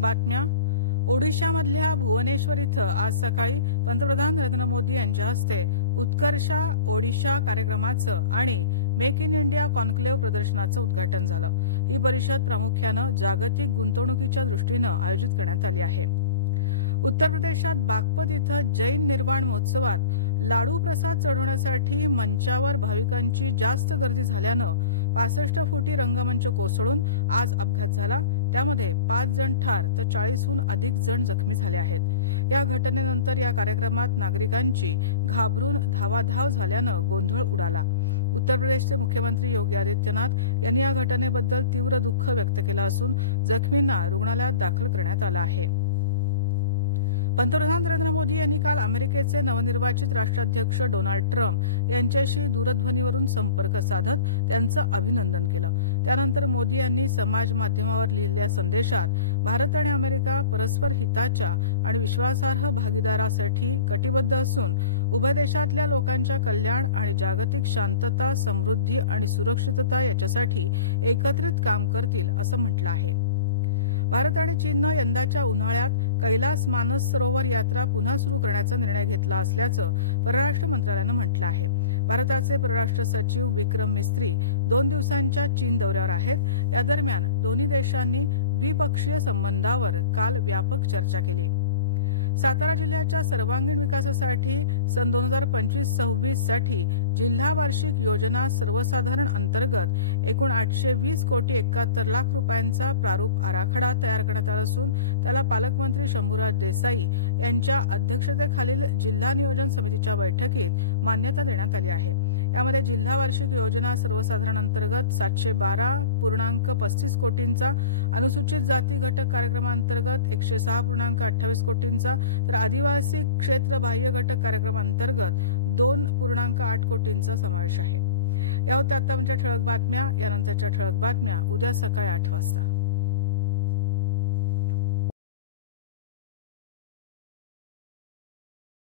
बातम्या. ओडिशामधल्या भुवनेश्वर इथं आज सकाळी पंतप्रधान नरेंद्र मोदी यांच्या हस्ते उत्कर्षा ओडिशा कार्यक्रमाचं आणि मेक इन इंडिया कॉन्क्लेव्ह प्रदर्शनाचं उद्घाटन झालं. ही परिषद प्रामुख्यानं जागतिक गुंतवणुकीच्या दृष्टीनं आयोजित करण्यात आली आहे. उत्तर प्रदेशात बागपत इथं जैन निर्वाण महोत्सवात लाडू प्रसाद चढवण्यासाठी मंचावर भाविकांची जास्त गर्दी झाल्यानं 65 फुटी रंगमंच कोसळून